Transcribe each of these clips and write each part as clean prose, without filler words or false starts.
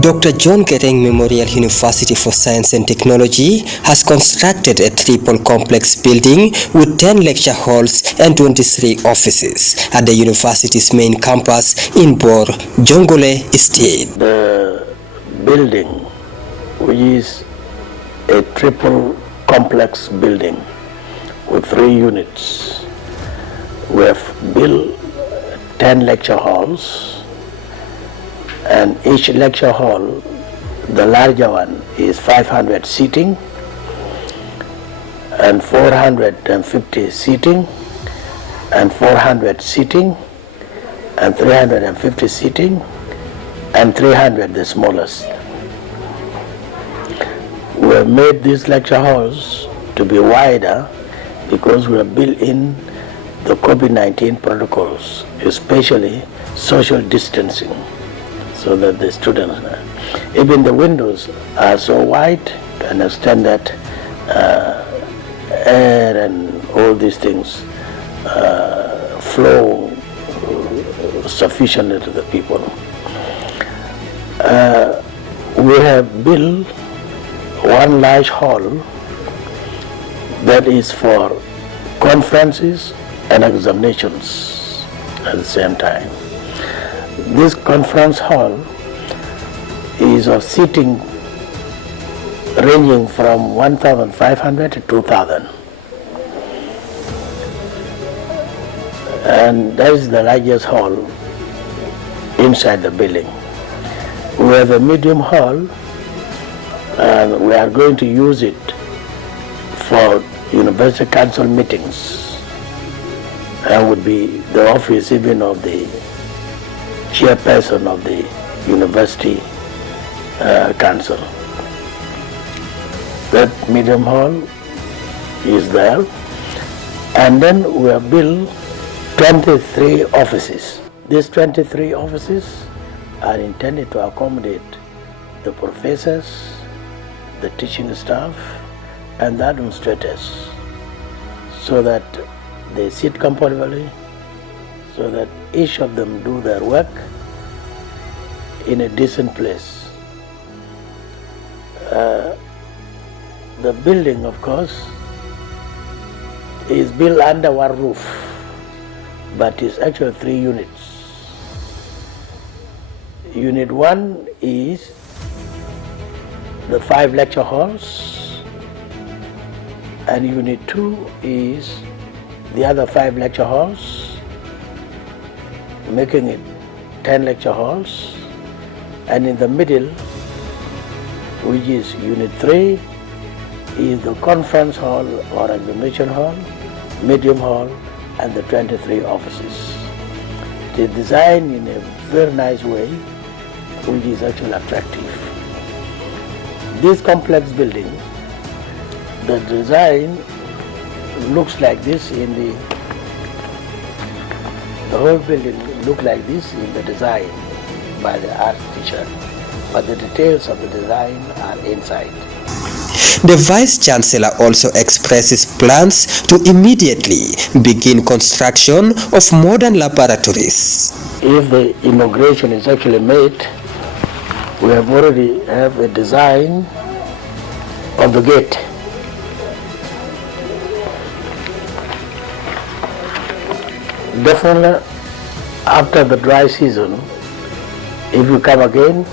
Dr. John GARANG Memorial University for Science and Technology has constructed a triple complex building with 10 lecture halls and 23 offices at the university's main campus in Bor, Jongole State. The building, which is a triple complex building with 3 units, we have built 10 lecture halls, and each lecture hall, the larger one, is 500 seating and 450 seating and 400 seating and 350 seating and 300 the smallest. We have made these lecture halls to be wider because we have built in the COVID-19 protocols, especially social distancing, so that the students, even the windows are so wide to understand that air and all these things flow sufficiently to the people. We have built one large hall that is for conferences and examinations at the same time. This conference hall is of seating ranging from 1,500 to 2,000. And that is the largest hall inside the building. We have a medium hall, and we are going to use it for university council meetings, and would be the office even of the chairperson of the university council. That medium hall is there, and then we have built 23 offices. These 23 offices are intended to accommodate the professors, the teaching staff, and the administrators, so that they sit comfortably, so that each of them do their work in a decent place. The building, of course, is built under one roof, but it's actually 3 units. Unit 1 is the 5 lecture halls, and Unit 2 is the other 5 lecture halls, making it 10 lecture halls, and in the middle, which is Unit 3, is the conference hall or examination hall, medium hall, and the 23 offices. It is designed in a very nice way, which is actually attractive. This complex building, the design looks like this in the whole building look like this in the design by the art teacher, but the details of the design are inside. The Vice Chancellor also expresses plans to immediately begin construction of modern laboratories. If the inauguration is actually made, we have already have a design of the gate. Definitely after the dry season, if you come again,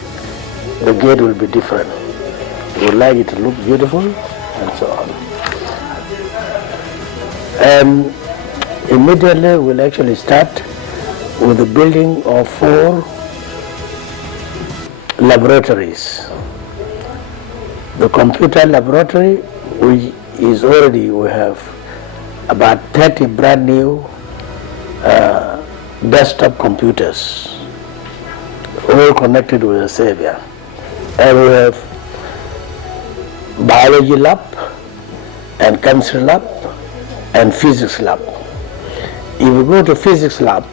the gate will be different. We would like it to look beautiful and so on. And immediately we'll actually start with the building of 4 laboratories. The computer laboratory, which is already, we have about 30 brand new desktop computers, all connected with a Savior. And we have biology lab and chemistry lab and physics lab. If you go to physics lab,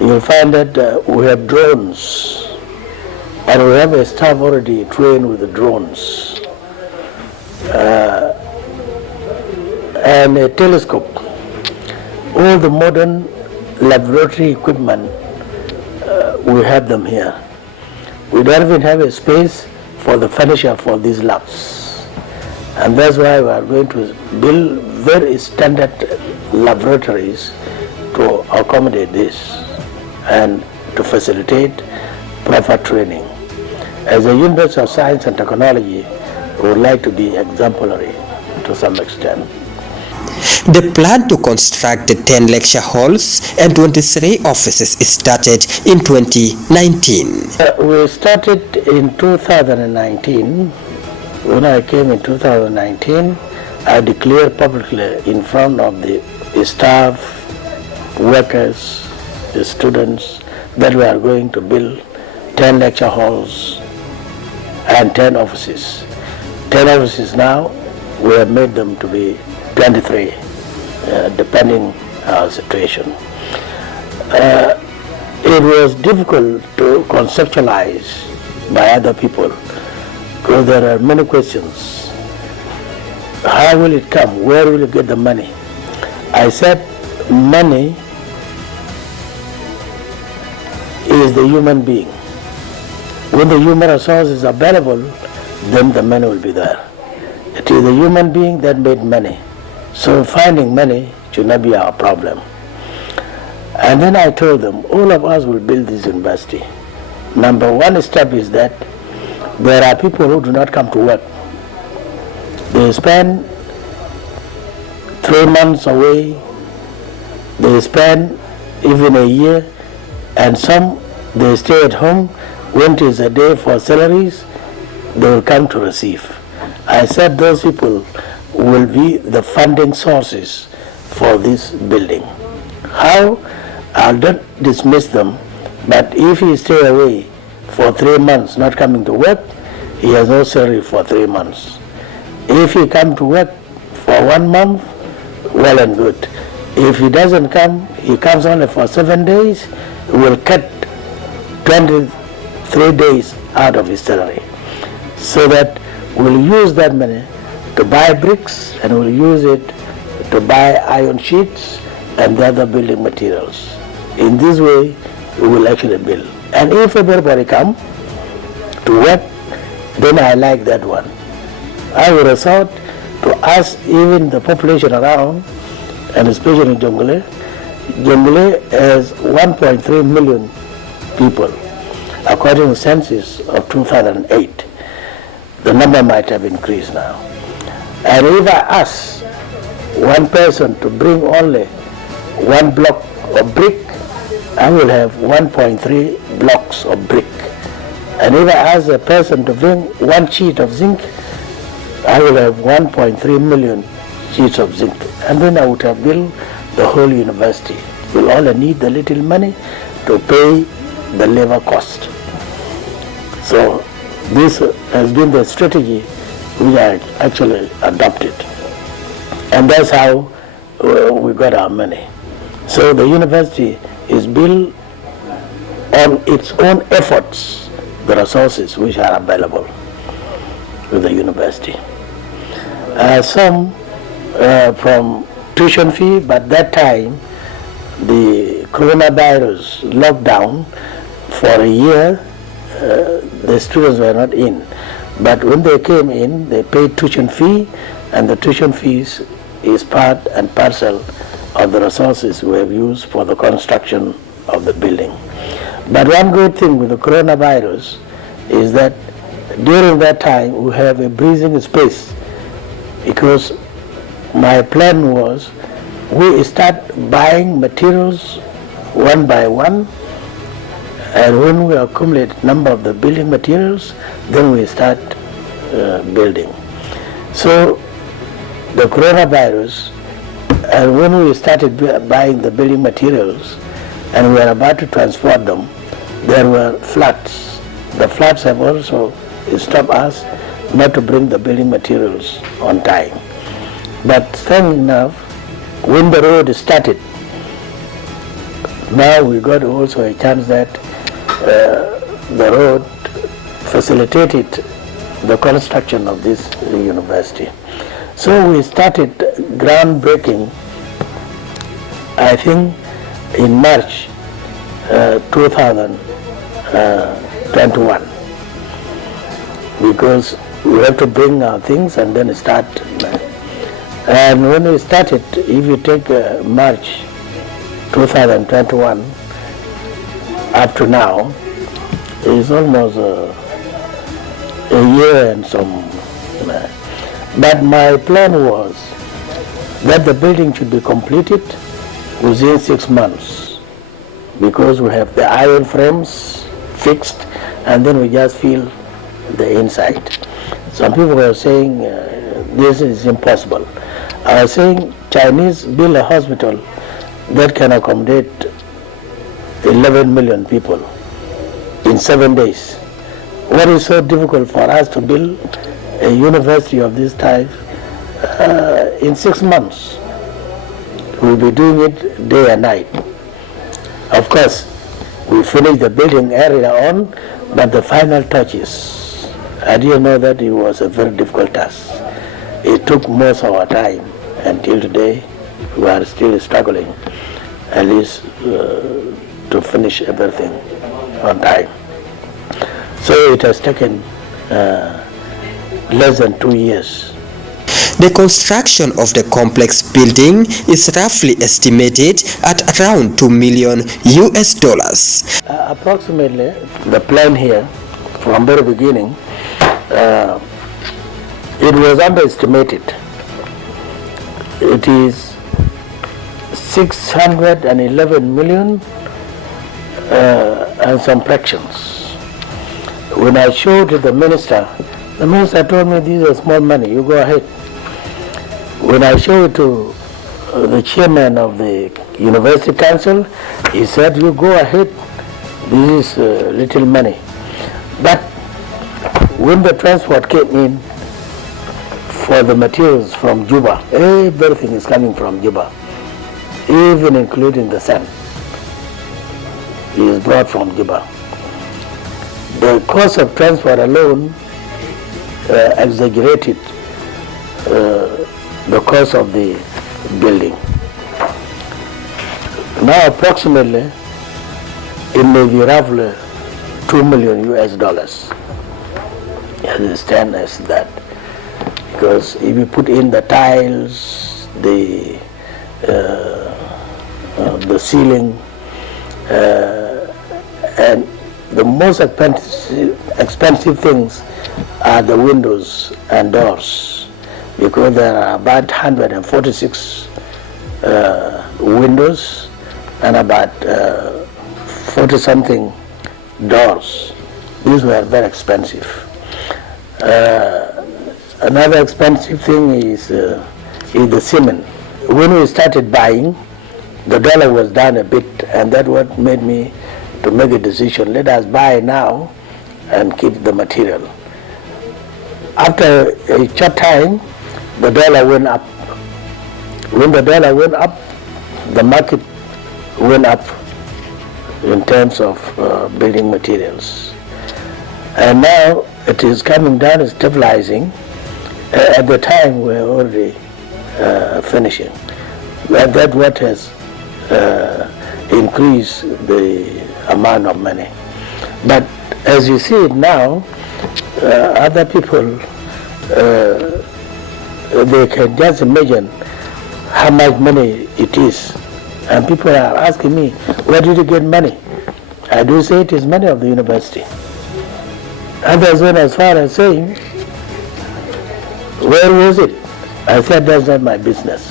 you'll find that we have drones, and we have a staff already trained with the drones, and a telescope. All the modern laboratory equipment, we have them here. We don't even have a space for the furniture for these labs. And that's why we are going to build very standard laboratories to accommodate this and to facilitate proper training. As a University of Science and Technology, we would like to be exemplary to some extent. The plan to construct 10 lecture halls and 23 offices started in 2019. We started in 2019. When I came in 2019, I declared publicly in front of the staff, workers, the students, that we are going to build 10 lecture halls and 10 offices. 10 offices now, we have made them to be 23, depending on our situation. It was difficult to conceptualize by other people because there are many questions. How will it come? Where will you get the money? I said money is the human being. When the human resource is available, then the money will be there. It is the human being that made money. So finding money should not be our problem. And then I told them, all of us will build this university. Number one step is that there are people who do not come to work. They spend 3 months away, they spend even a year, and some they stay at home, when it is a day for salaries, they will come to receive. I said those people will be the funding sources for this building. How? I'll not dismiss them, but if he stay away for 3 months not coming to work, he has no salary for 3 months. If he come to work for 1 month, well and good. If he doesn't come, he comes only for 7 days, we will cut 23 days out of his salary. So that we'll use that money to buy bricks and we'll use it to buy iron sheets and the other building materials. In this way, we will actually build. And if everybody come to work, then I like that one. I will resort to ask even the population around, and especially in Jonglei. Jonglei has 1.3 million people, according to census of 2008. The number might have increased now. And if I ask one person to bring only 1 block of brick, I will have 1.3 blocks of brick. And if I ask a person to bring 1 sheet of zinc, I will have 1.3 million sheets of zinc. And then I would have built the whole university. We'll only need the little money to pay the labor cost. So this has been the strategy which I actually adopted. And that's how we got our money. So the university is built on its own efforts, the resources which are available with the university. Some from tuition fee, but that time the coronavirus lockdown for a year, the students were not in. But when they came in, they paid tuition fee, and the tuition fees is part and parcel of the resources we have used for the construction of the building. But one good thing with the coronavirus is that during that time we have a breathing space, because my plan was we start buying materials one by one, and when we accumulate number of the building materials, then we start building. So the coronavirus, and when we started buying the building materials and we were about to transport them, there were floods. The floods have also stopped us not to bring the building materials on time. But thank enough, when the road started, now we got also a chance that the road facilitated the construction of this university. So we started groundbreaking, I think, in March 2021. because we have to bring our things and then start. And when we started, if you take March 2021 up to now, it's almost a year and some. But my plan was that the building should be completed within 6 months, because we have the iron frames fixed and then we just fill the inside. Some people were saying this is impossible. I was saying Chinese build a hospital that can accommodate 11 million people in 7 days. What is so difficult for us to build a university of this type in 6 months? We'll be doing it day and night. Of course, we finished the building area on, but the final touches, I didn't know that it was a very difficult task. It took most of our time. Until today, we are still struggling, at least to finish everything on time. So it has taken less than 2 years. The construction of the complex building is roughly estimated at around $2 million. Approximately, the plan here, from very beginning, it was underestimated. It is 611 million and some fractions. When I showed to the minister told me these are small money, you go ahead. When I showed it to the chairman of the University Council, he said, you go ahead, this is little money. But when the transport came in for the materials from Juba, everything is coming from Juba, even including the sand. It is brought from Juba. The cost of transport alone exaggerated the cost of the building. Now approximately it may be roughly $2 million. I understand as that, because if you put in the tiles, the ceiling, and the most expensive things are the windows and doors, because there are about 146 windows and about 40 something doors. These were very expensive. Another expensive thing is the cement. When we started buying, the dollar was down a bit, and that's what made me to make a decision. Let us buy now and keep the material. After a short time, the dollar went up. When the dollar went up, the market went up in terms of building materials. And now it is coming down, it's stabilizing. At the time we were already finishing. And that's what has increased the amount of money. But as you see it now, other people, they can just imagine how much money it is. And people are asking me, where did you get money? I do say it is money of the university. Others went as far as saying, where was it? I said, that's not my business.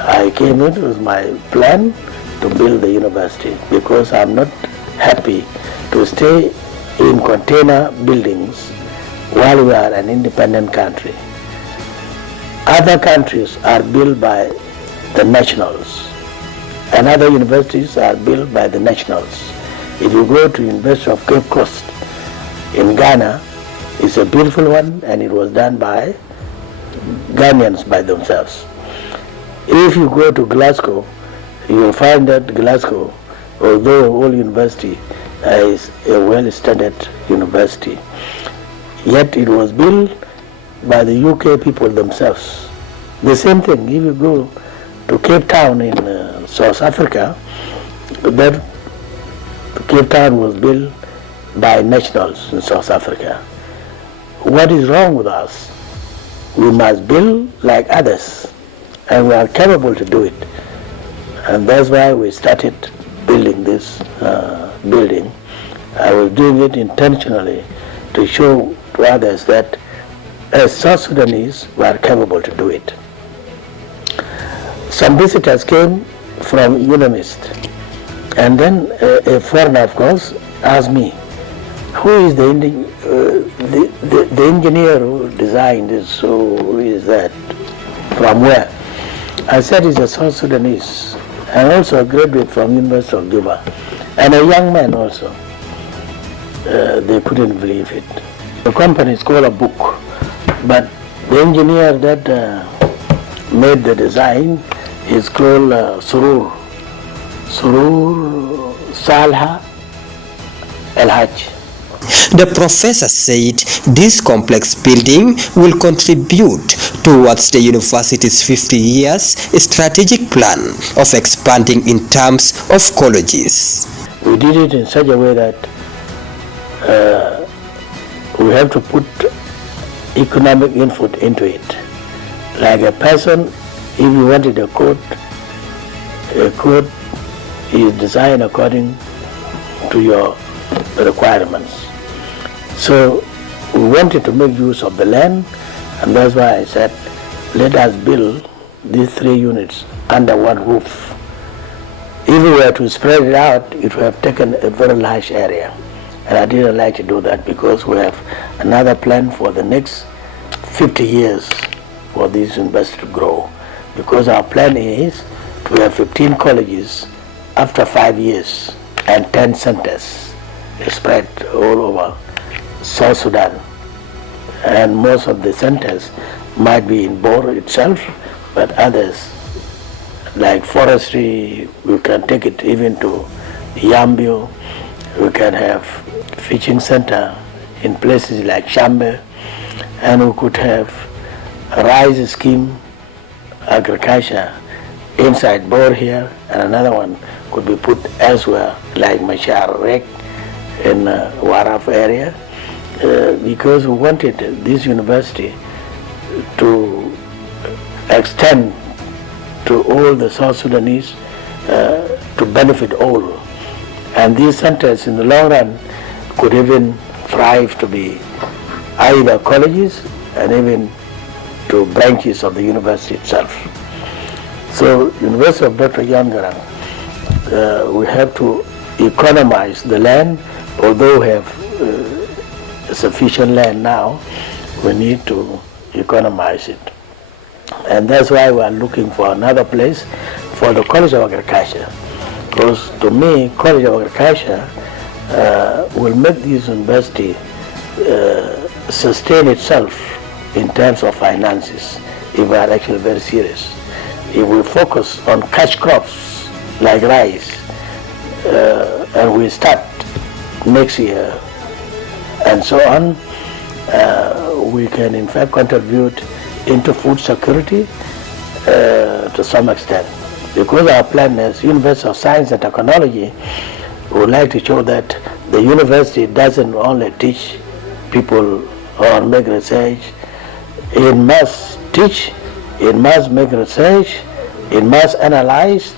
I came in with my plan to build the university, because I'm not happy to stay in container buildings while we are an independent country. Other countries are built by the nationals, and other universities are built by the nationals. If you go to University of Cape Coast in Ghana, it's a beautiful one, and it was done by Ghanaians by themselves. If you go to Glasgow, you will find that Glasgow, although an old university, is a well-standard university, yet it was built by the UK people themselves. The same thing, if you go to Cape Town in South Africa, that Cape Town was built by nationals in South Africa. what is wrong with us. We must build like others, and we are capable to do it. And that's why we started building this building. I was doing it intentionally to show to others that as South Sudanese, we are capable to do it. Some visitors came from UNAMIST, and then a foreigner, of course, asked me, who is the engineer who designed this? So who is that? From where? I said he's a South Sudanese, and also a graduate from University of Juba, and a young man also. They couldn't believe it. The company is called a book, but the engineer that made the design is called Surur Salha El Haj. The professor said this complex building will contribute towards the university's 50 years strategic plan of expanding in terms of colleges. We did it in such a way that we have to put economic input into it. Like a person, if you wanted a coat is designed according to your requirements. So we wanted to make use of the land, and that's why I said, let us build these 3 units under one roof. If we were to spread it out, it would have taken a very large area. And I didn't like to do that because we have another plan for the next 50 years for this university to grow. Because our plan is to have 15 colleges after 5 years and 10 centers spread all over South Sudan. And most of the centers might be in Bor itself, but others like forestry, we can take it even to Yambio. We can have fishing center in places like Shambe, and we could have a rice scheme, agriculture inside Bor here, and another one could be put elsewhere like Mashar Rek in Waraf area, because we wanted this university to extend to all the South Sudanese to benefit all. And these centers in the long run could even thrive to be either colleges and even to branches of the university itself. So University of Dr. Garang, we have to economize the land. Although we have sufficient land now, we need to economize it. And that's why we are looking for another place for the College of Agriculture. Because to me, College of Agriculture will make this university sustain itself in terms of finances, if we are actually very serious. If we focus on cash crops like rice, and we start next year and so on, we can in fact contribute into food security to some extent. Because our plan as University of Science and Technology, we would like to show that the university doesn't only teach people or make research. It must teach, it must make research, it must analyze,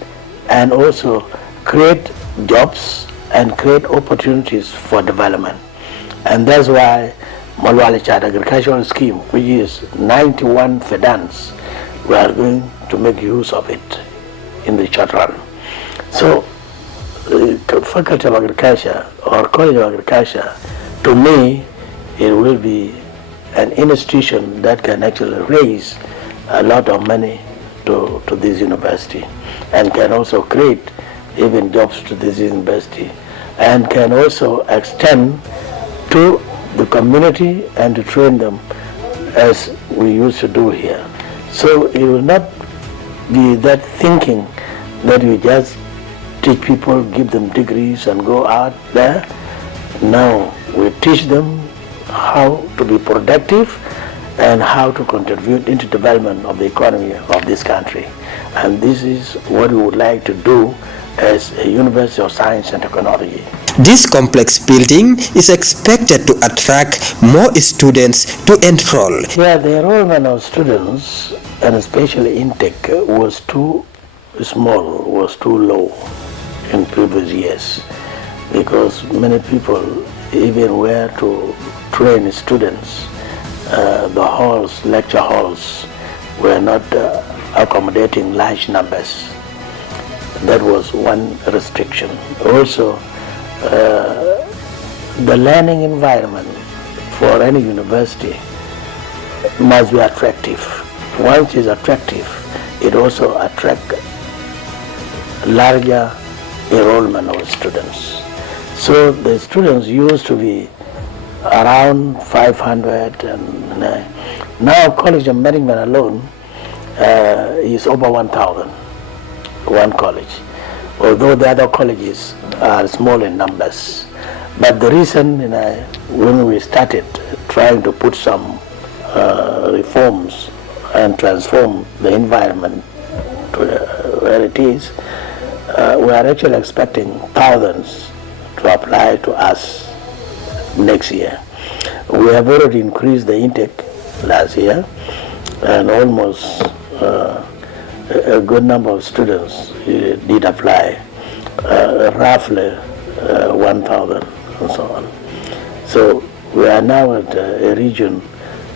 and also create jobs and create opportunities for development. And that's why Malwali Chad Agricultural Scheme, which is 91 fedans, we are going to make use of it in the short run. So, Faculty of Agriculture or College of Agriculture, to me, it will be an institution that can actually raise a lot of money to this university, and can also create even jobs to this university, and can also extend to the community and to train them as we used to do here. So it will not be that thinking that you just teach people, give them degrees and go out there. Now we teach them how to be productive and how to contribute into development of the economy of this country. And this is what we would like to do as a University of Science and Technology. This complex building is expected to attract more students to enroll. Yeah, the enrollment of students, and especially intake, was too small, was too low in previous years, because many people even were to train students. The halls, lecture halls, were not accommodating large numbers. That was one restriction. Also, the learning environment for any university must be attractive. Once it's attractive, it also attracts larger enrollment of students. So the students used to be around 500, and now College of Management alone is over 1,000, one college, although the other colleges are small in numbers. But the reason, when we started trying to put some reforms and transform the environment to where it is, we are actually expecting thousands to apply to us next year. We have already increased the intake last year, and almost a good number of students did apply, roughly 1,000 and so on. So we are now at a region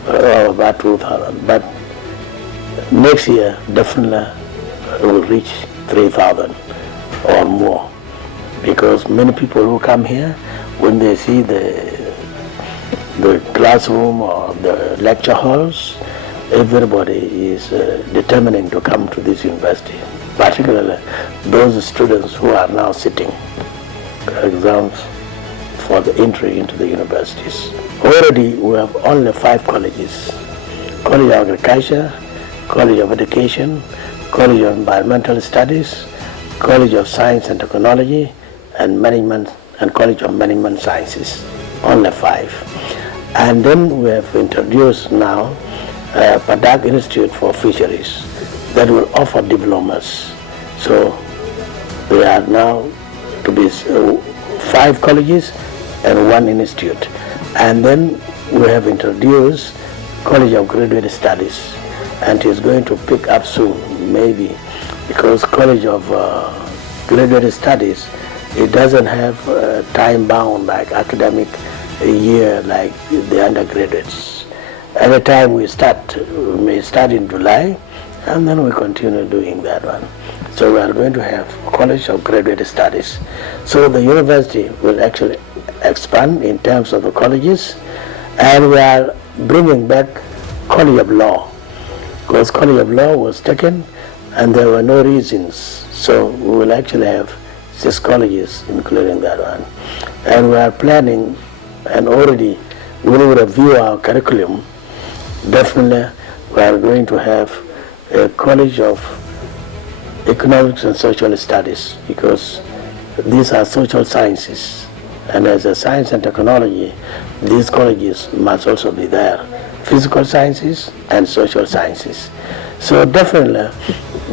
of about 2,000, but next year definitely will reach 3,000 or more, because many people who come here, when they see the classroom or the lecture halls, everybody is determining to come to this university, particularly those students who are now sitting exams for the entry into the universities. Already we have only 5 colleges: College of Agriculture, College of Education, College of Environmental Studies, College of Science and Technology, and Management, and College of Management Sciences. Only 5. And then we have introduced now Padak Institute for Fisheries that will offer diplomas. So there are now to be 5 colleges and 1 institute. And then we have introduced College of Graduate Studies, and it's going to pick up soon, maybe, because College of Graduate Studies, it doesn't have time bound like academic year like the undergraduates. At the time we may start in July, and then we continue doing that one. So we are going to have College of Graduate Studies. So the university will actually expand in terms of the colleges, and we are bringing back College of Law, because College of Law was taken and there were no reasons. So we will actually have 6 colleges, including that one. And we are planning, and already we will review our curriculum. Definitely we are going to have a College of Economics and Social Studies, because these are social sciences, and as a science and technology, these colleges must also be there: physical sciences and social sciences. So definitely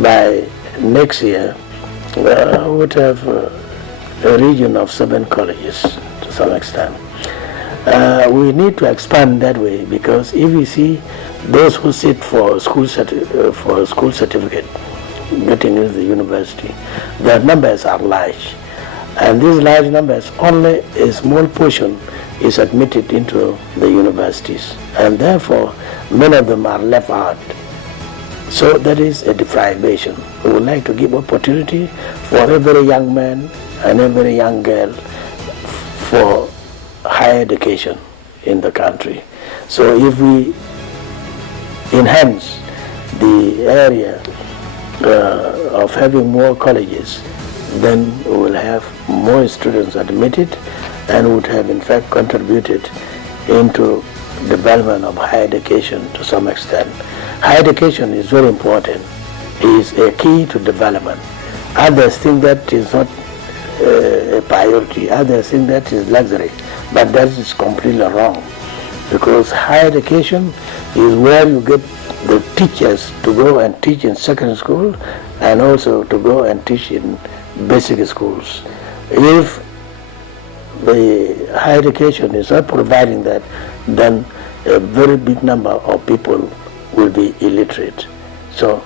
by next year we would have a region of 7 colleges to some extent. We need to expand that way, because if we see those who sit for school certificate getting into the university, their numbers are large, and these large numbers, only a small portion is admitted into the universities, and therefore many of them are left out. So that is a deprivation. We would like to give opportunity for every young man and every young girl for higher education in the country. So if we enhance the area of having more colleges, then we will have more students admitted, and would have in fact contributed into development of higher education to some extent. Higher education is very important. It is a key to development. Others think that is not a priority. Others think that is luxury. But that is completely wrong, because higher education is where you get the teachers to go and teach in secondary school and also to go and teach in basic schools. If the higher education is not providing that, then a very big number of people will be illiterate. So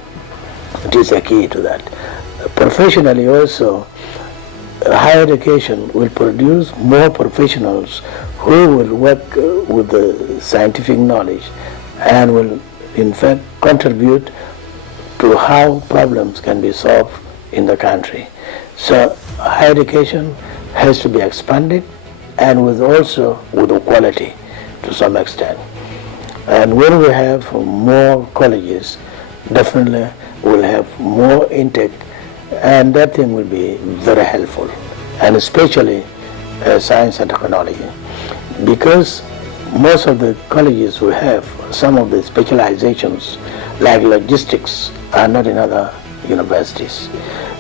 it is a key to that. Professionally also, higher education will produce more professionals who will work with the scientific knowledge and will in fact contribute to how problems can be solved in the country. So higher education has to be expanded and with the quality to some extent. And when we have more colleges, definitely we'll have more intake, and that thing will be very helpful, and especially science and technology, because most of the colleges we have, some of the specializations like logistics are not in other universities.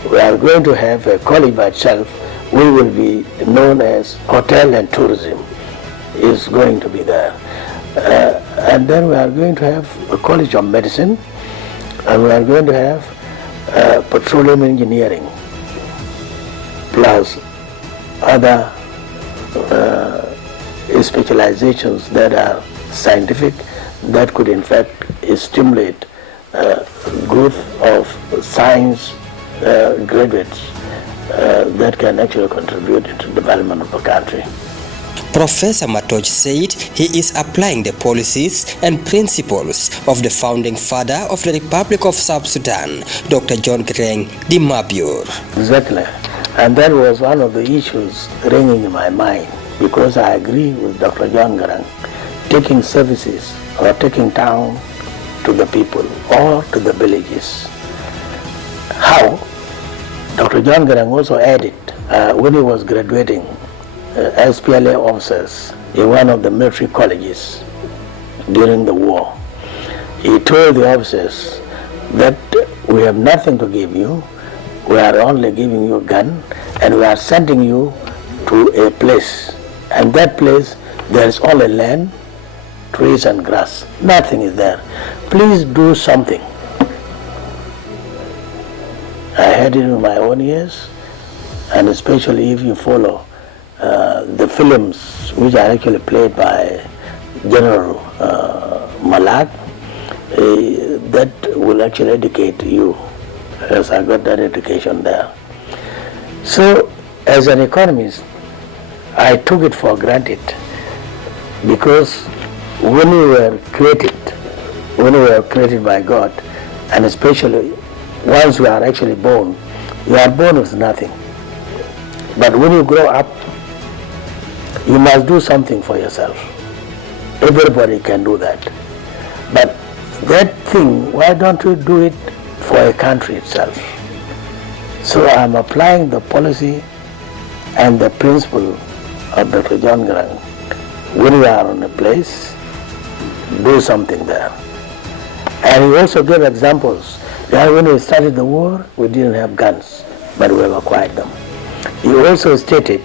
We are going to have a college by itself. We will be known as hotel and tourism is going to be there. And then we are going to have a college of medicine, and we are going to have petroleum engineering, plus other specializations that are scientific, that could in fact stimulate growth of science graduates that can actually contribute to the development of the country. Professor Matoj said he is applying the policies and principles of the founding father of the Republic of South Sudan, Dr. John Garang di Mabior. Exactly. And that was one of the issues ringing in my mind, because I agree with Dr. John Garang, taking services or taking town to the people or to the villages. How? Dr. John Garang also added, when he was graduating SPLA officers in one of the military colleges during the war, he told the officers that we have nothing to give you, we are only giving you a gun, and we are sending you to a place, and that place there is only land, trees and grass, nothing is there. Please do something. I heard it in my own ears, and especially if you follow the films which are actually played by General Malak, that will actually educate you, as I got that education there. So as an economist, I took it for granted, because when we were created by God, and especially once we are actually born, you are born with nothing. But when you grow up, you must do something for yourself. Everybody can do that. But that thing, why don't you do it for a country itself? So I'm applying the policy and the principle of Dr. John Garang. When we are on a place, do something there. And he also gave examples. That when we started the war, we didn't have guns, but we have acquired them. He also stated,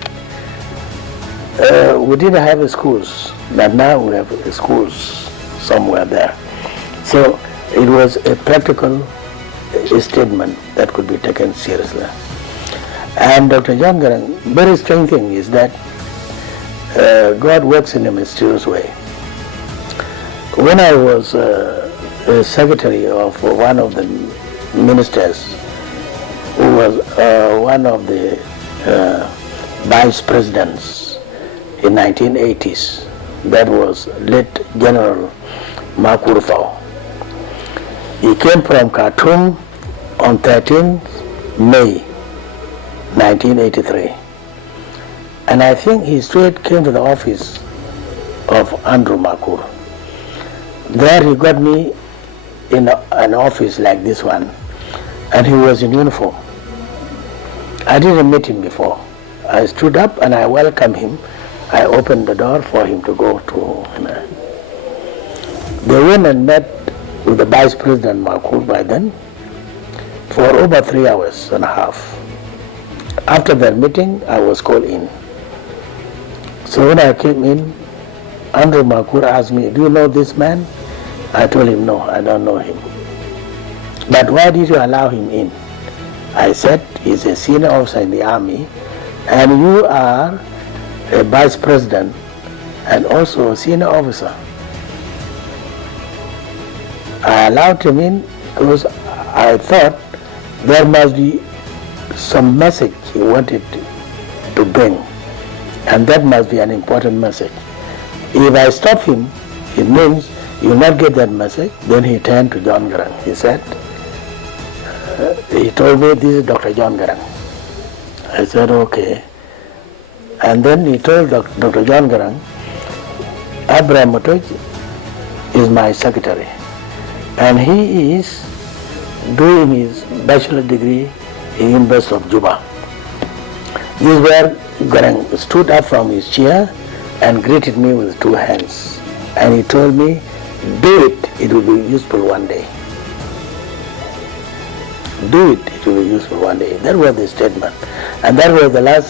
we didn't have schools, but now we have schools somewhere there. So it was a practical statement that could be taken seriously. And Dr. John Garang, very strange thing is that God works in a mysterious way. When I was a secretary of one of the ministers, who was one of the vice presidents in 1980s, that was late General Makurfao. He came from Khartoum on 13 May 1983. And I think he straight came to the office of Andrew Makur. There he got me in an office like this one, and he was in uniform. I didn't meet him before. I stood up and I welcomed him. I opened the door for him to go to. They went and met with the Vice President Makur by then for over 3 hours and a half. After that meeting, I was called in. So when I came in, Andrew Makur asked me, do you know this man? I told him, no, I don't know him. But why did you allow him in? I said, he's a senior officer in the army, and you are a vice president and also a senior officer. I allowed him in because I thought there must be some message he wanted to bring, and that must be an important message. If I stop him, it means you will not get that message. Then he turned to John Garang. He said, he told me, this is Dr. John Garang. I said, okay. And then he told Dr. John Garang, Abraham Motoj is my secretary, and he is doing his bachelor degree in University of Juba. This is where Garang stood up from his chair and greeted me with two hands. And he told me, do it, it will be useful one day. Do it, it will be useful one day. That was the statement. And that was the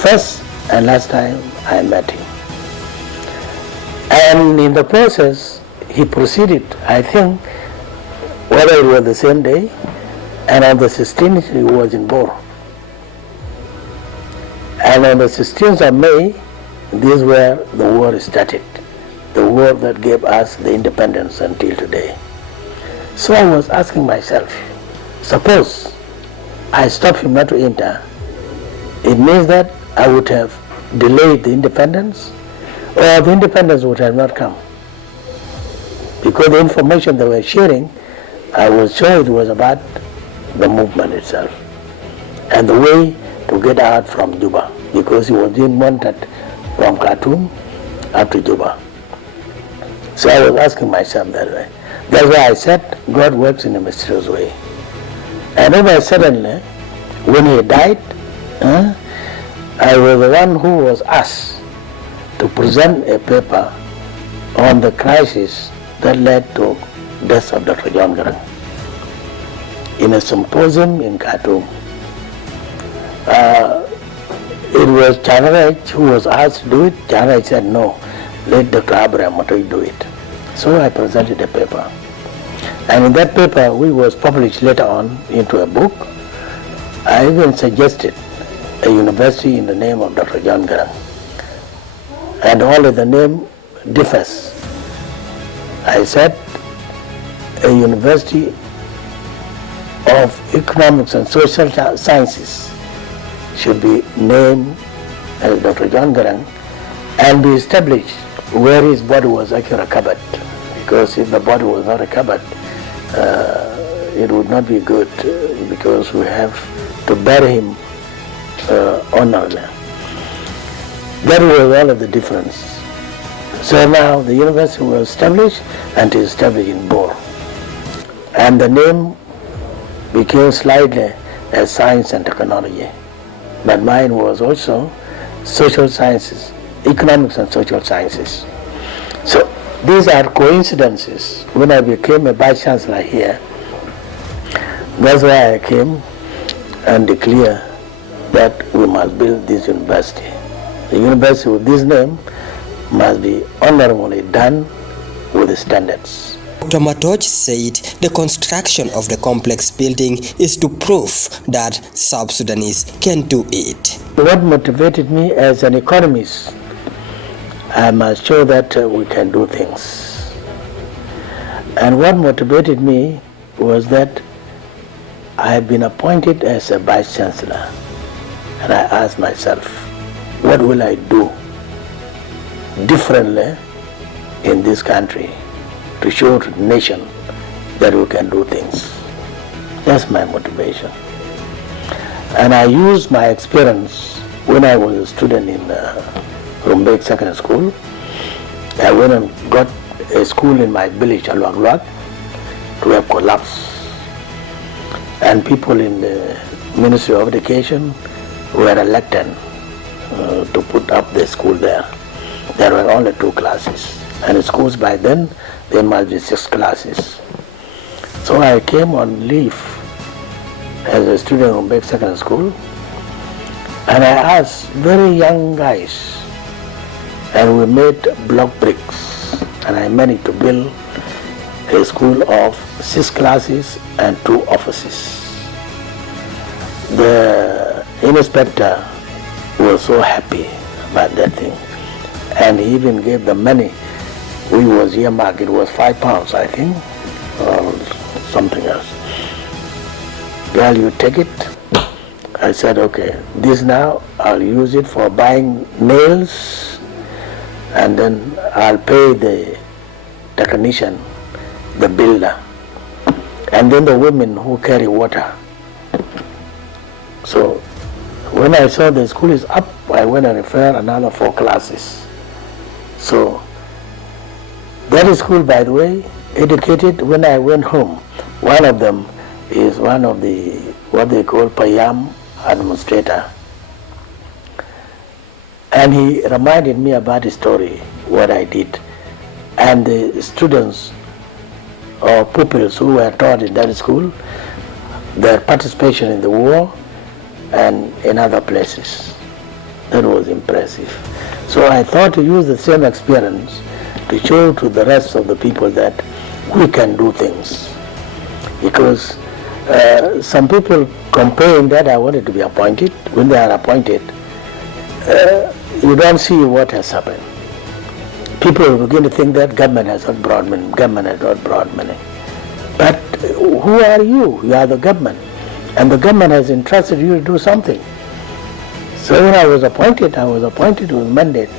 first and last time I met him. And in the process, he proceeded, I think, whether it was the same day, and on the 16th he was in Bor. And on the 16th of May, this is where the war started. The war that gave us the independence until today. So I was asking myself, suppose I stop him not to enter, it means that I would have delayed the independence, or the independence would have not come. Because the information they were sharing, I was sure it was about the movement itself and the way to get out from Juba, because he was being wanted from Khartoum up to Juba. So I was asking myself that way. That's why I said God works in a mysterious way. And then suddenly, when he died, I was the one who was asked to present a paper on the crisis that led to death of Dr. John Garang in a symposium in Khartoum. It was Chanaraj who was asked to do it. Chanaraj said, no, let Dr. Abraham Motoj do it. So I presented a paper. And in that paper, which was published later on into a book, I even suggested a university in the name of Dr. John Garang. And although the name differs, I said a university of economics and social sciences should be named as Dr. John Garang and be established where his body was actually recovered. Because if the body was not recovered, it would not be good because we have to bury him honorably. That was all of the difference. So now the university was established and is established in Bor. And the name became slightly as science and technology. But mine was also social sciences, economics and social sciences. So these are coincidences. When I became a vice chancellor here, that's why I came and declared that we must build this university. The university with this name must be honorably done with the standards. Dr. Motoj said the construction of the complex building is to prove that South Sudanese can do it. What motivated me as an economist, I must show that we can do things. And what motivated me was that I had been appointed as a vice chancellor. And I asked myself, what will I do differently in this country to show to the nation that we can do things? That's my motivation. And I used my experience when I was a student in Rumbek Secondary School. I went and got a school in my village, Alwagluag, to have collapsed. And people in the Ministry of Education were elected to put up the school there. There were only 2 classes. And the schools by then, there must be 6 classes. So I came on leave as a student from Rumbek Secondary School, and I asked very young guys, and we made block bricks, and I managed to build a school of 6 classes and 2 offices. The inspector was so happy about that thing, and he even gave the money. We was earmarked, it was £5, I think, or something else. Well, you take it. I said, okay, this now I'll use it for buying nails, and then I'll pay the technician, the builder, and then the women who carry water. So when I saw the school is up, I went and referred another 4 classes. So that school, by the way, educated. When I went home, one of them is one of the, what they call Payam administrator. And he reminded me about the story, what I did. And the students or pupils who were taught in that school, their participation in the war and in other places. That was impressive. So I thought to use the same experience to show to the rest of the people that we can do things. Because some people complain that I wanted to be appointed. When they are appointed, you don't see what has happened. People begin to think that government has not brought money, government has not brought money. But who are you? You are the government. And the government has entrusted you to do something. So when I was appointed with mandate.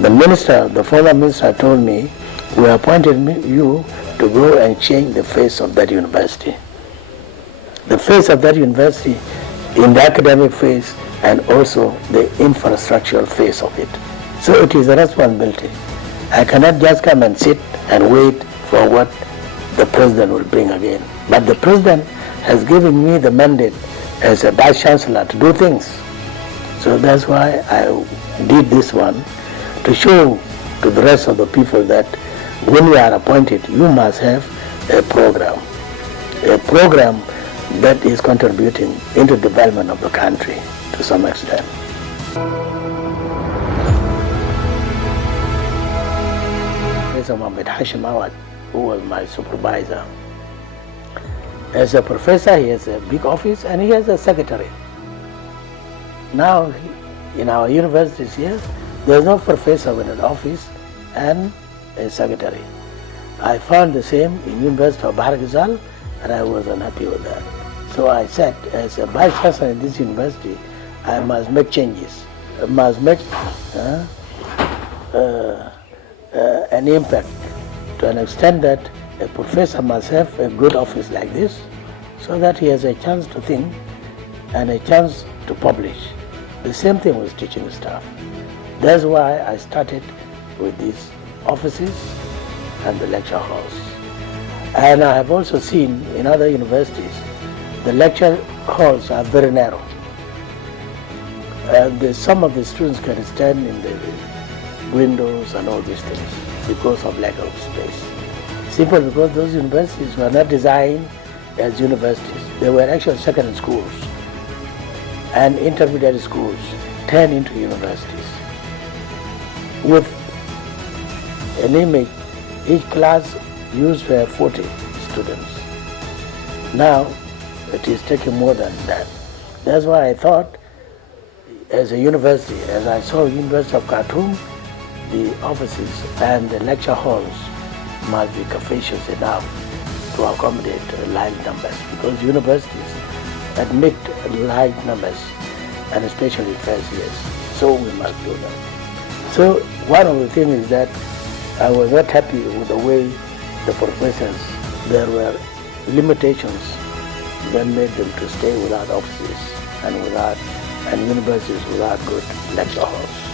The minister, the former minister told me, we appointed you to go and change the face of that university. The face of that university in the academic phase and also the infrastructural phase of it. So it is a responsibility. I cannot just come and sit and wait for what the president will bring again. But the president has given me the mandate as a vice chancellor to do things. So that's why I did this one, to show to the rest of the people that when you are appointed, you must have a program that is contributing into the development of the country to some extent. Professor Mohammed Hashim Awad, who was my supervisor. As a professor, he has a big office and he has a secretary. Now, in our universities here, there is no professor with an office and a secretary. I found the same in University of Bahar Ghazal, and I was unhappy with that. So I said, as a vice chancellor in this university, I must make changes. I must make an impact to an extent that a professor must have a good office like this, so that he has a chance to think and a chance to publish. The same thing with teaching staff. That's why I started with these offices and the lecture halls. And I have also seen in other universities, the lecture halls are very narrow. And some of the students can stand in the windows and all these things because of lack of space. Simply because those universities were not designed as universities. They were actually secondary schools and intermediate schools turned into universities with an image. Each class used to have 40 students. Now it is taking more than that. That's why I thought, as a university, as I saw University of Khartoum, the offices and the lecture halls must be capacious enough to accommodate large numbers, because universities admit large numbers, and especially first years. So we must do that. So one of the things is that I was not happy with the way the professors, there were limitations that made them to stay without offices and universities without good lecture halls.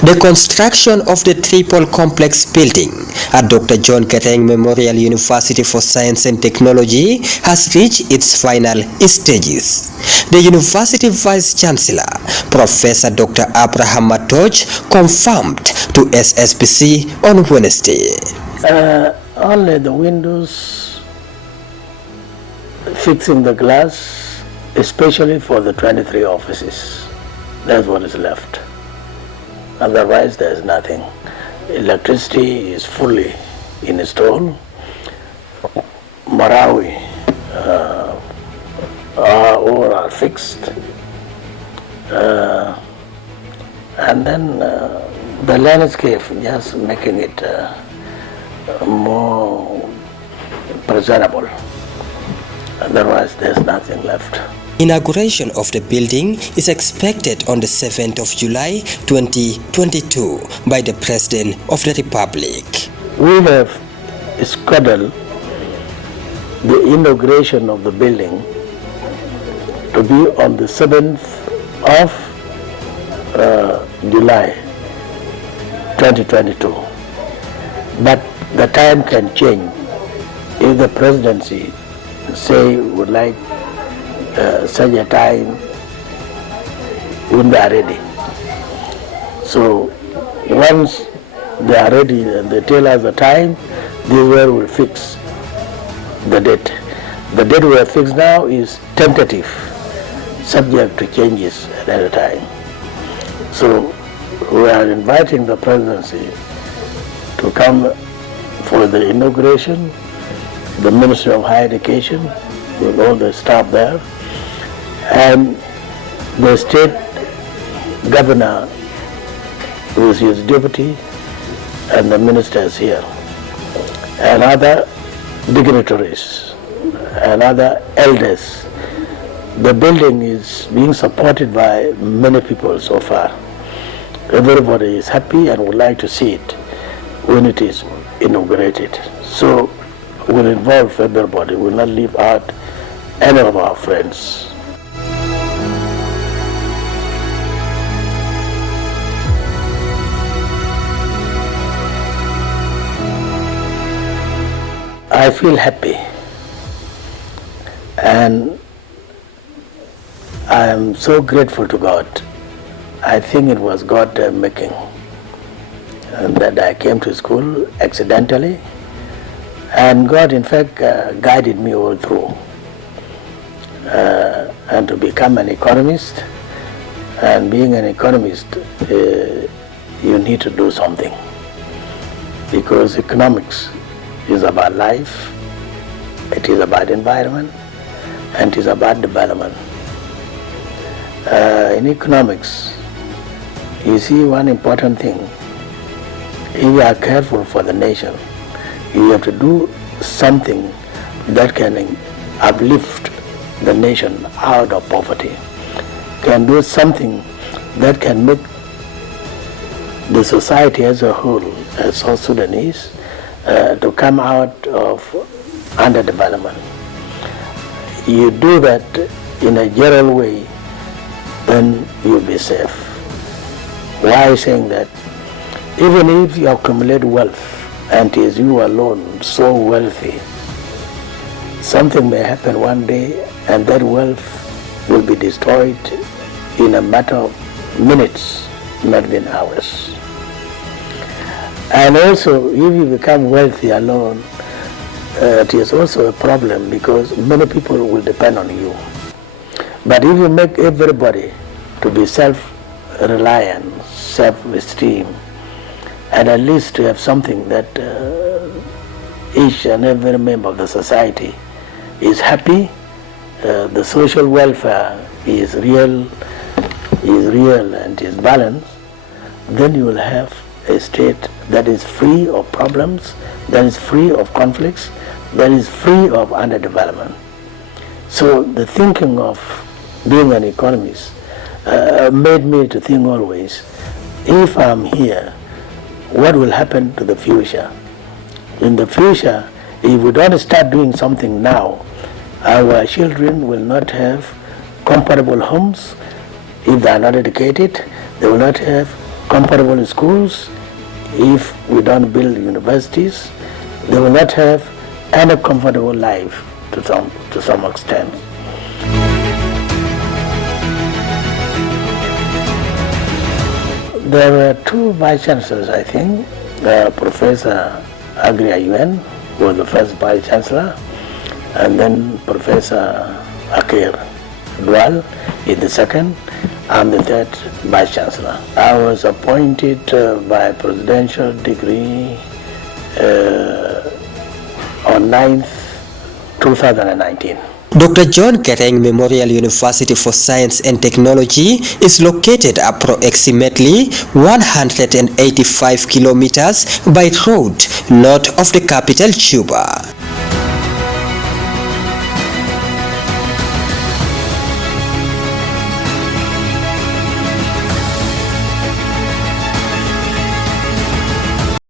The construction of the triple complex building at Dr. John GARANG Memorial University for Science and Technology has reached its final stages. The University Vice Chancellor, Professor Dr. Abraham Matoj, confirmed to SSBC on Wednesday. Only the windows, fixing the glass, especially for the 23 offices. That's what is left. Otherwise, there is nothing. Electricity is fully installed. Marawi all are fixed. And then the landscape, just making it more presentable. Otherwise, there's nothing left. Inauguration of the building is expected on the 7th of July 2022 by the President of the Republic. We have scheduled the inauguration of the building to be on the 7th of July 2022. But the time can change. If the presidency say would like such a time, when they are ready. So once they are ready and they tell us the time, this is where we'll fix the date. The date we have fixed now is tentative, subject to changes at any time. So we are inviting the presidency to come for the inauguration, the Ministry of Higher Education with all the staff there, and the state governor with his deputy and the ministers here, and other dignitaries and other elders. The building is being supported by many people so far. Everybody is happy and would like to see it when it is inaugurated. So we'll involve everybody, we'll not leave out any of our friends. I feel happy, and I am so grateful to God. I think it was God making, and that I came to school accidentally, and God in fact guided me all through. And to become an economist, and being an economist, you need to do something, because economics is about life, it is about environment, and it is about development. In economics, you see one important thing: if you are careful for the nation, you have to do something that can uplift the nation out of poverty, can do something that can make the society as a whole, as South Sudanese, to come out of underdevelopment. You do that in a general way, then you'll be safe. Why saying that? Even if you accumulate wealth and it is you alone so wealthy, something may happen one day and that wealth will be destroyed in a matter of minutes, not even hours. And also, if you become wealthy alone, it is also a problem, because many people will depend on you. But if you make everybody to be self-reliant, self-esteem, and at least to have something that each and every member of the society is happy, the social welfare is real and is balanced, then you will have a state that is free of problems, that is free of conflicts, that is free of underdevelopment. So the thinking of being an economist made me to think always, if I'm here, what will happen to the future? In the future, if we don't start doing something now, our children will not have comfortable homes. If they are not educated, they will not have comfortable schools. If we don't build universities, they will not have any comfortable life to some extent. There were two vice chancellors, I think. Professor Agri Ayuen was the first vice chancellor, and then Professor Akir Dual is the second. I'm the third vice chancellor. I was appointed by presidential decree on 9th 2019. Dr. John GARANG Memorial University for Science and Technology is located approximately 185 kilometers by road north of the capital Juba.